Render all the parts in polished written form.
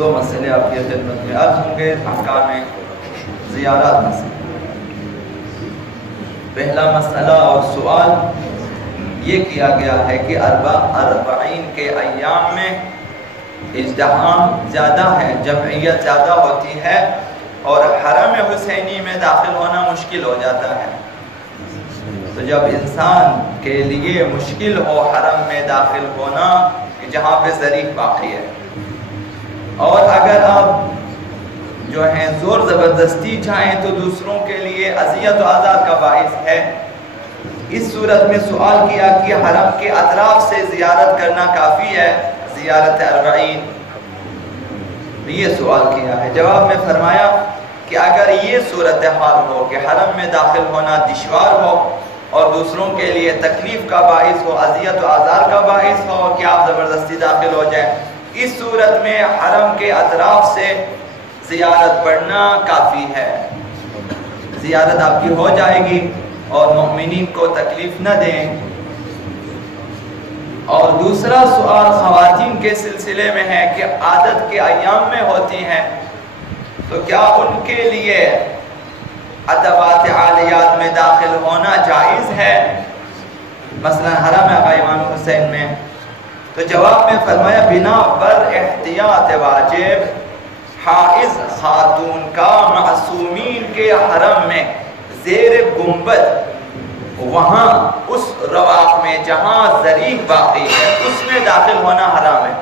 دو مسئلے آپ کی خدمت میں عرض ہوں گے، احکام زیارات میں سے۔ پہلا مسئلہ اور سوال یہ کیا گیا ہے کہ اربعین کے ایام میں ازدحام زیادہ ہے، جمعیت زیادہ ہوتی ہے اور حرم حسینی میں داخل ہونا مشکل ہو جاتا ہے۔ تو جب انسان کے لیے مشکل ہو حرم میں داخل ہونا کہ جہاں پہ ظریف باقی ہے، اور اگر آپ جو ہیں زور زبردستی چاہیں تو دوسروں کے لیے اذیت و عذاب کا باعث ہے، اس صورت میں سوال کیا کہ حرم کے اطراف سے زیارت کرنا کافی ہے زیارت اربعین؟ یہ سوال کیا ہے۔ جواب میں فرمایا کہ اگر یہ صورتحال ہو کہ حرم میں داخل ہونا دشوار ہو اور دوسروں کے لیے تکلیف کا باعث ہو، اذیت و آزار کا باعث ہو کہ آپ زبردستی داخل ہو جائیں، اس صورت میں حرم کے اطراف سے زیارت پڑھنا کافی ہے، زیارت آپ کی ہو جائے گی اور مومنین کو تکلیف نہ دیں۔ اور دوسرا سوال خواتین کے سلسلے میں ہے کہ عادت کے ایام میں ہوتی ہیں تو کیا ان کے لیے ادوات عالیات میں داخل ہونا جائز ہے، مثلا حرم آقا امام حسین میں؟ تو جواب میں فرمایا بنا پر احتیاط واجب حائض خاتون کا معصومین کے حرم میں زیر گنبد، وہاں اس رواق میں جہاں ظریف باقی ہے اس میں داخل ہونا حرام ہے،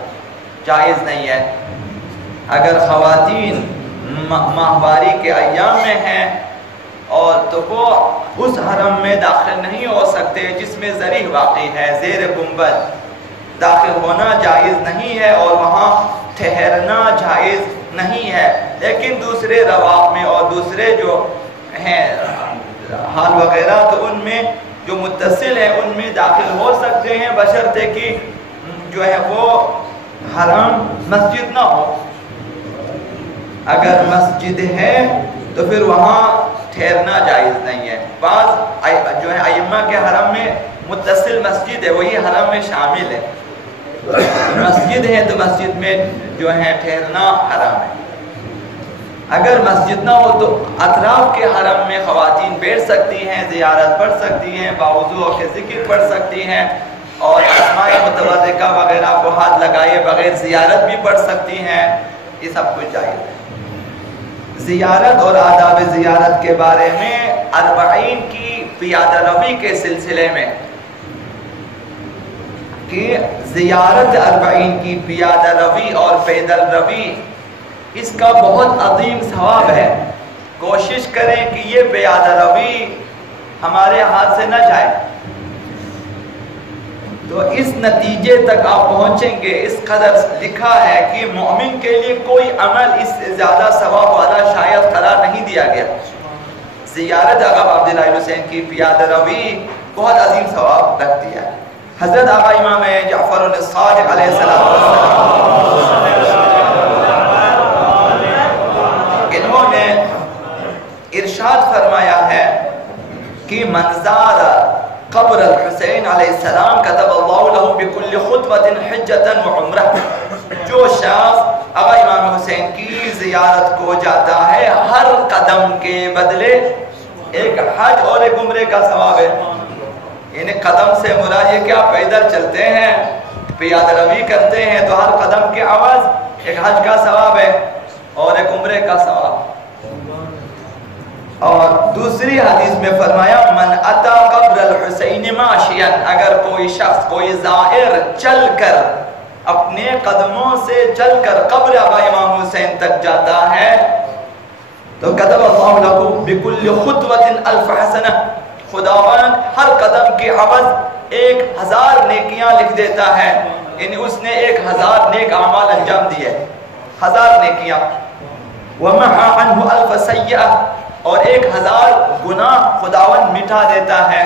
جائز نہیں ہے۔ اگر خواتین ماہواری کے ایام میں ہیں اور تو وہ اس حرم میں داخل نہیں ہو سکتے جس میں ظریف باقی ہے، زیر گنبد داخل ہونا جائز نہیں ہے اور وہاں ٹھہرنا جائز نہیں ہے، لیکن دوسرے رواق میں اور دوسرے جو ہیں حال وغیرہ تو ان میں جو متصل ہیں ان میں داخل ہو سکتے ہیں، بشرطے کہ جو ہے وہ حرم مسجد نہ ہو۔ اگر مسجد ہے تو پھر وہاں ٹھہرنا جائز نہیں ہے۔ بعض جو ہے ائمہ کے حرم میں متصل مسجد ہے، وہی حرم میں شامل ہے، مسجد ہے تو مسجد میں جو ہے ٹھہرنا حرام ہے۔ اگر مسجد نہ ہو تو اطراف کے حرم میں خواتین بیٹھ سکتی ہیں، زیارت پڑھ سکتی ہیں، باوضو کے ذکر پڑھ سکتی ہیں، اور اسماء متبرکہ وغیرہ کو ہاتھ لگائے بغیر زیارت بھی پڑھ سکتی ہیں، یہ سب کچھ جائز ہے۔ زیارت اور آداب زیارت کے بارے میں اربعین کی پیادہ روی کے سلسلے میں کہ زیارت اربعین کی پیادہ روی اور پیدل روی اس کا بہت عظیم ثواب ہے۔ کوشش کریں کہ یہ پیادہ روی ہمارے ہاتھ سے نہ جائے، تو اس نتیجے تک آپ پہنچیں گے۔ اس قدر لکھا ہے کہ مومن کے لیے کوئی عمل اس سے زیادہ ثواب والا شاید قرار نہیں دیا گیا۔ زیارت آقا عبداللہ حسین کی پیادہ روی بہت عظیم ثواب رکھتی ہے۔ حضرت آقا امام جعفر الصادق علیہ السلام انہوں نے ارشاد فرمایا ہے کہ منظار قبر الحسین علیہ السلام كتب اللہ له بكل خطوة حجة وعمرہ، جو شخص آقا امام حسین کی زیارت کو جاتا ہے ہر قدم کے بدلے ایک حج اور ایک عمرے کا ثواب ہے۔ یعنی قدم سے مراد یہ کہ آپ پیدل چلتے ہیں، پیادہ روی کرتے ہیں تو ہر قدم کے عوض ایک حج کا ثواب ہے اور ایک عمرے کا ثواب۔ اور دوسری حدیث میں فرمایا من اتا قبر الحسین ماشیا، اگر کوئی شخص کوئی زائر چل کر اپنے قدموں سے چل کر قبر آقا امام حسین تک جاتا ہے تو کتب اللہ له بكل خطوة الف حسنہ، خداوند ہر قدم کے عوض 1000 نیکیاں لکھ دیتا ہے، یعنی اس نے 1000 نیک اعمال انجام دیے، 1000 نیکیاں۔ ومحى عنه الف سیئہ، اور 1000 گناہ خداوند مٹا دیتا ہے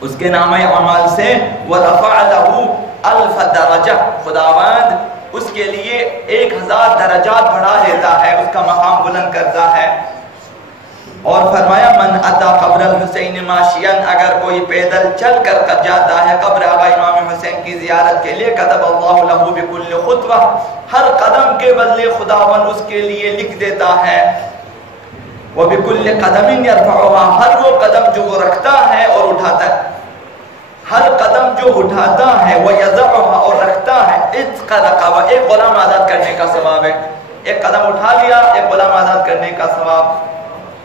اس کے نامہ اعمال سے۔ ورفع له الف درجہ، خداوند اس کے لیے 1000 درجات بڑھا دیتا ہے، اس کا مقام بلند کرتا ہے۔ اور فرمایا من اتا قبر الحسین ماشین، اگر کوئی پیدل چل کر جاتا ہے قبر آقا امام حسین کی زیارت کے لیے، کتب اللہ لہ بکل خطوہ، ہر قدم کے بدلے خداوند اس کے لیے لکھ دیتا ہے، وبکل قدم یرفعها، ہر وہ قدم جو وہ رکھتا ہے اور اٹھاتا ہے، ہر قدم جو اٹھاتا ہے وہ یضعها اور رکھتا ہے، عتق رقبہ، ایک غلام آزاد کرنے کا ثواب ہے، ایک قدم اٹھا لیا ایک غلام آزاد کرنے کا ثواب،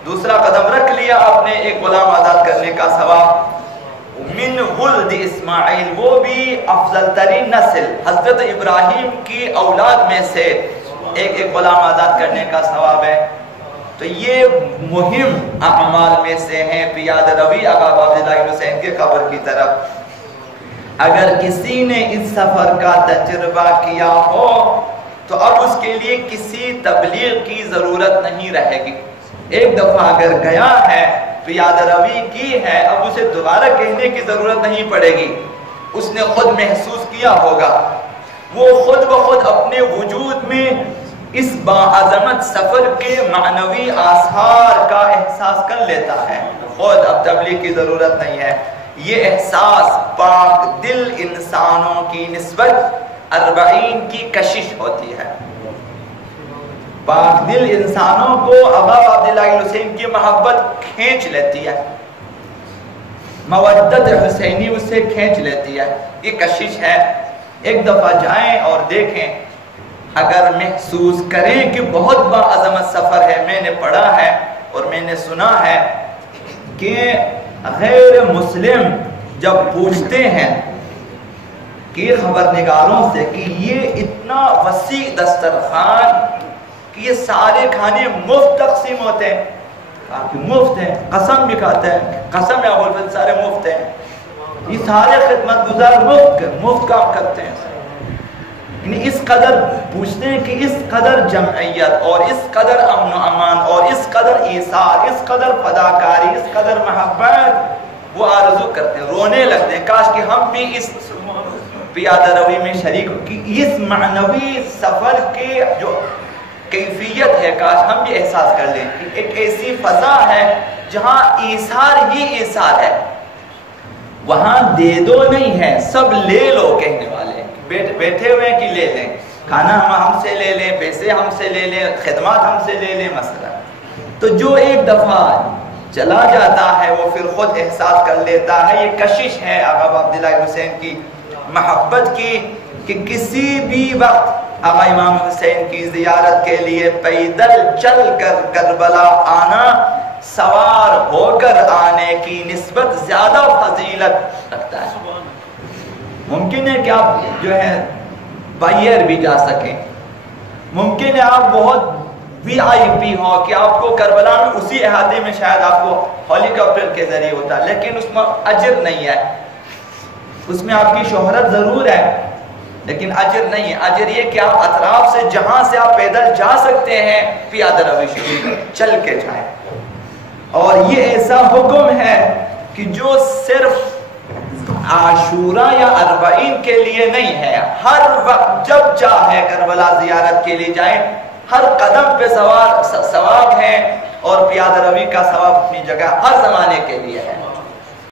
دوسرا قدم رکھ لیا آپ نے ایک غلام آزاد کرنے کا ثواب۔ من ولد اسماعیل، وہ بھی افضل ترین نسل حضرت ابراہیم کی اولاد میں سے ایک غلام آزاد کرنے کا ثواب ہے۔ تو یہ مہم اعمال میں سے ہیں پیادہ روی آقا عبداللہ حسین کے قبر کی طرف۔ اگر کسی نے اس سفر کا تجربہ کیا ہو تو اب اس کے لیے کسی تبلیغ کی ضرورت نہیں رہے گی، ایک دفعہ اگر گیا ہے پیادہ روی کی ہے، اب اسے دوبارہ کہنے کی ضرورت نہیں پڑے گی، اس نے خود محسوس کیا ہوگا، وہ خود بخود اپنے وجود میں اس باعظمت سفر کے معنوی آثار کا احساس کر لیتا ہے، خود اب تبلیغ کی ضرورت نہیں ہے۔ یہ احساس پاک دل انسانوں کی نسبت 40 کی کشش ہوتی ہے، پاک دل انسانوں کو آقا عبداللہ حسین کی محبت کھینچ لیتی ہے، مودت حسینی اسے کھینچ لیتی ہے، یہ کشش ہے۔ ایک دفعہ جائیں اور دیکھیں، اگر محسوس کریں کہ بہت باعظمت سفر ہے۔ میں نے پڑھا ہے اور میں نے سنا ہے کہ غیر مسلم جب پوچھتے ہیں کہ خبرنگاروں سے کہ یہ اتنا وسیع دسترخوان کہ یہ سارے کھانے مفت تقسیم ہوتے ہیں، کہ مفت ہیں، قسم بھی کھاتے ہیں، قسم یا بولتے سارے مفت ہیں، یہ سارے خدمت گزار مفت کام کرتے ہیں، یعنی اس قدر پوچھتے ہیں کہ اس قدر جمعیت اور اس قدر امن و امان اور اس قدر ایثار، اس قدر فداکاری، اس قدر محبت، وہ آرزو کرتے ہیں، رونے لگتے ہیں، کاش کہ ہم بھی اس پیادہ روی میں شریک ہو، کہ اس معنوی سفر کے جو کیفیت ہے کاش ہم بھی احساس کر لیں کہ ایک ایسی فضا ہے جہاں ایثار ہی ایثار ہے، وہاں دے دو نہیں ہے، سب لے لو کہنے والے، بیٹھے ہوئے کہ لے لیں، کھانا ہم سے لے لیں، پیسے ہم سے لے لیں، خدمات ہم سے لے لیں مثلا۔ تو جو ایک دفعہ چلا جاتا ہے وہ پھر خود احساس کر لیتا ہے، یہ کشش ہے آقا عبداللہ حسین کی محبت کی کہ کسی بھی وقت آقا امام حسین کی زیارت کے لیے پیدل چل کر کربلا آنا سوار ہو کر آنے کی نسبت زیادہ فضیلت رکھتا ہے۔ ممکن ہے کہ آپ جو ہے بائی بھی جا سکیں، ممکن ہے آپ بہت وی آئی پی ہو کہ آپ کو کربلا میں اسی احاطے میں شاید آپ کو ہیلی کاپٹر کے ذریعے ہوتا، لیکن اس میں اجر نہیں ہے، اس میں آپ کی شہرت ضرور ہے لیکن اجر نہیں ہے۔ اجر یہ کہ آپ اطراف سے جہاں سے آپ پیدل جا سکتے ہیں پیادہ روی شروع کریں، چل کے جائیں۔ اور یہ ایسا حکم ہے کہ جو صرف عاشورہ یا 40 کے لیے نہیں ہے، ہر وقت جب چاہے کربلا زیارت کے لیے جائیں، ہر قدم پہ ثواب ہے، اور پیادہ روی کا ثواب اپنی جگہ ہر زمانے کے لیے ہے۔